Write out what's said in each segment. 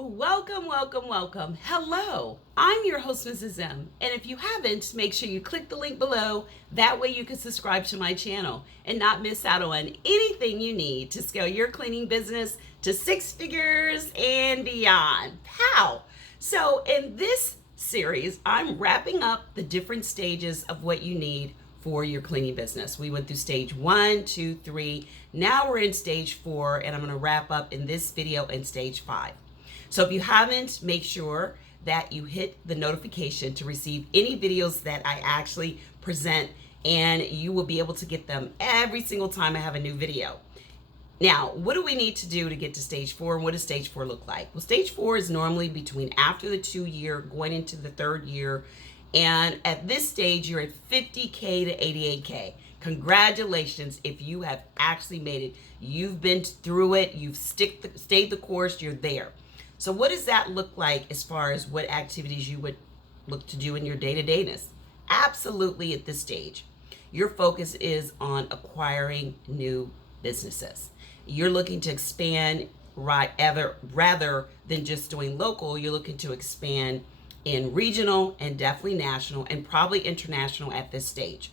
Welcome, welcome, welcome. Hello, I'm your host, Mrs. M. And if you haven't, make sure you click the link below. That way you can subscribe to my channel and not miss out on anything you need to scale your cleaning business to 6 figures and beyond. Pow! So in this series, I'm wrapping up the different stages of what you need for your cleaning business. We went through stage 1, 2, 3. Now we're in stage 4, and I'm going to wrap up in this video in stage 5. So if you haven't, make sure that you hit the notification to receive any videos that I actually present, and you will be able to get them every single time I have a new video. Now, what do we need to do to get to stage 4, and what does stage 4 look like? Well, stage 4 is normally between after the 2-year, going into the 3rd year, and at this stage, you're at 50K to 88K. Congratulations if you have actually made it. You've been through it, you've stayed the course, you're there. So what does that look like as far as what activities you would look to do in your day-to-dayness? Absolutely, at this stage, your focus is on acquiring new businesses. You're looking to expand rather than just doing local. You're looking to expand in regional and definitely national and probably international at this stage.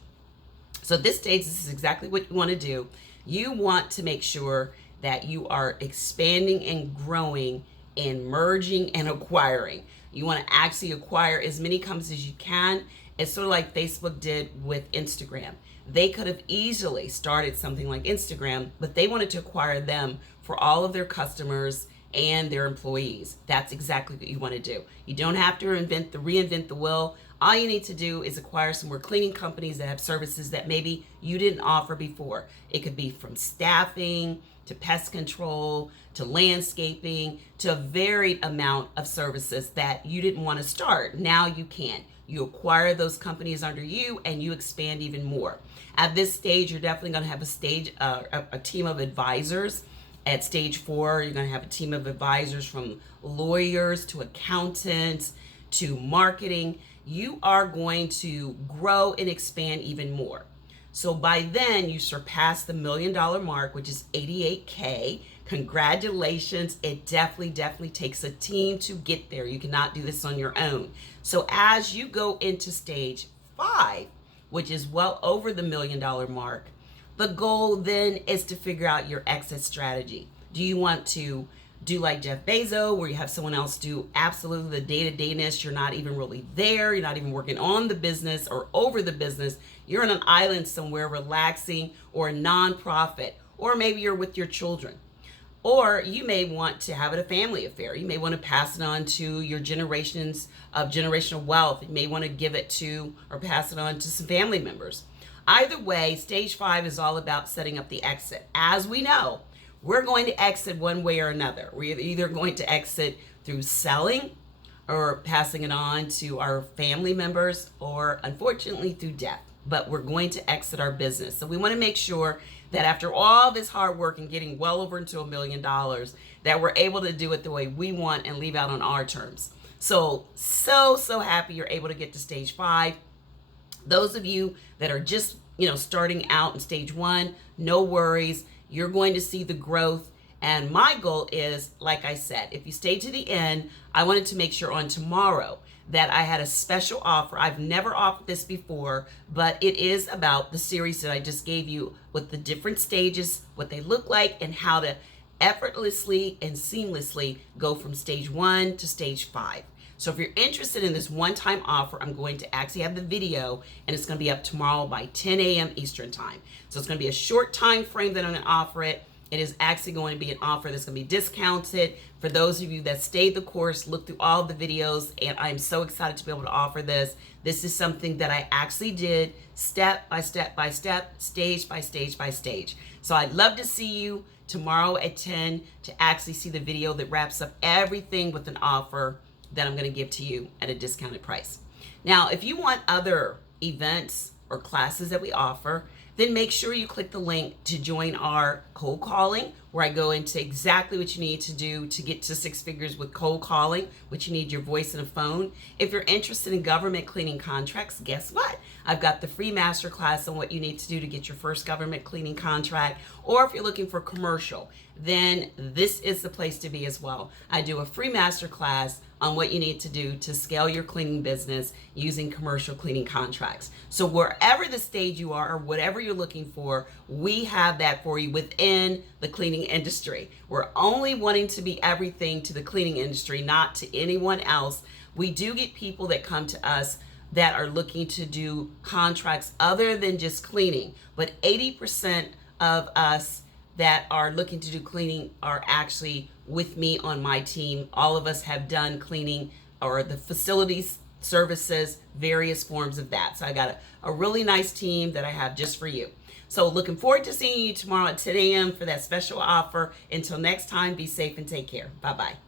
So at this stage, this is exactly what you want to do. You want to make sure that you are expanding and growing and merging and acquiring. You want to actually acquire as many companies as you can. It's sort of like Facebook did with Instagram. They could have easily started something like Instagram, but they wanted to acquire them for all of their customers and their employees. That's exactly what you want to do. You don't have to reinvent the wheel. All you need to do is acquire some more cleaning companies that have services that maybe you didn't offer before. It could be from staffing to pest control to landscaping to a varied amount of services that you didn't want to start. Now you can. You acquire those companies under you and you expand even more. At this stage, you're definitely going to have a team of advisors. At stage 4, you're going to have a team of advisors from lawyers to accountants to marketing. You are going to grow and expand even more. So by then, you surpass the $1 million mark, which is 88K. Congratulations. It definitely takes a team to get there. You cannot do this on your own. So as you go into stage 5, which is well over the $1 million mark, the goal then is to figure out your exit strategy. Do you want to do like Jeff Bezos, where you have someone else do absolutely the day-to-dayness? You're not even really there. You're not even working on the business or over the business. You're on an island somewhere relaxing, or a nonprofit, or maybe you're with your children. Or you may want to have it a family affair. You may want to pass it on to your generations of generational wealth. You may want to give it to or pass it on to some family members. Either way, stage 5 is all about setting up the exit. As we know, we're going to exit one way or another. We're either going to exit through selling or passing it on to our family members, or unfortunately through death. But we're going to exit our business. So we want to make sure that after all this hard work and getting well over into $1 million, that we're able to do it the way we want and leave out on our terms. So happy you're able to get to stage 5. Those of you that are just, starting out in stage 1, no worries. You're going to see the growth. And my goal is, like I said, if you stay to the end, I wanted to make sure on tomorrow that I had a special offer. I've never offered this before, but it is about the series that I just gave you with the different stages, what they look like, and how to effortlessly and seamlessly go from stage 1 to stage 5. So if you're interested in this one-time offer, I'm going to actually have the video, and it's going to be up tomorrow by 10 a.m. Eastern time. So it's going to be a short time frame that I'm going to offer it. It is actually going to be an offer that's going to be discounted. For those of you that stayed the course, look through all the videos, and I'm so excited to be able to offer this. This is something that I actually did step by step by step, stage by stage by stage. So I'd love to see you tomorrow at 10 to actually see the video that wraps up everything with an offer that I'm going to give to you at a discounted price. Now, if you want other events or classes that we offer, then make sure you click the link to join our cold calling, where I go into exactly what you need to do to get to six figures with cold calling, which you need your voice and a phone. If you're interested in government cleaning contracts, guess what? I've got the free masterclass on what you need to do to get your first government cleaning contract. Or if you're looking for commercial, then this is the place to be as well. I do a free masterclass on what you need to do to scale your cleaning business using commercial cleaning contracts. So wherever the stage you are or whatever you're looking for, we have that for you within the cleaning industry. We're only wanting to be everything to the cleaning industry, not to anyone else. We do get people that come to us that are looking to do contracts other than just cleaning, but 80% of us that are looking to do cleaning are actually with me on my team. All of us have done cleaning or the facilities, services, various forms of that. So I got a really nice team that I have just for you. So looking forward to seeing you tomorrow at 10 a.m. for that special offer. Until next time, be safe and take care. Bye-bye.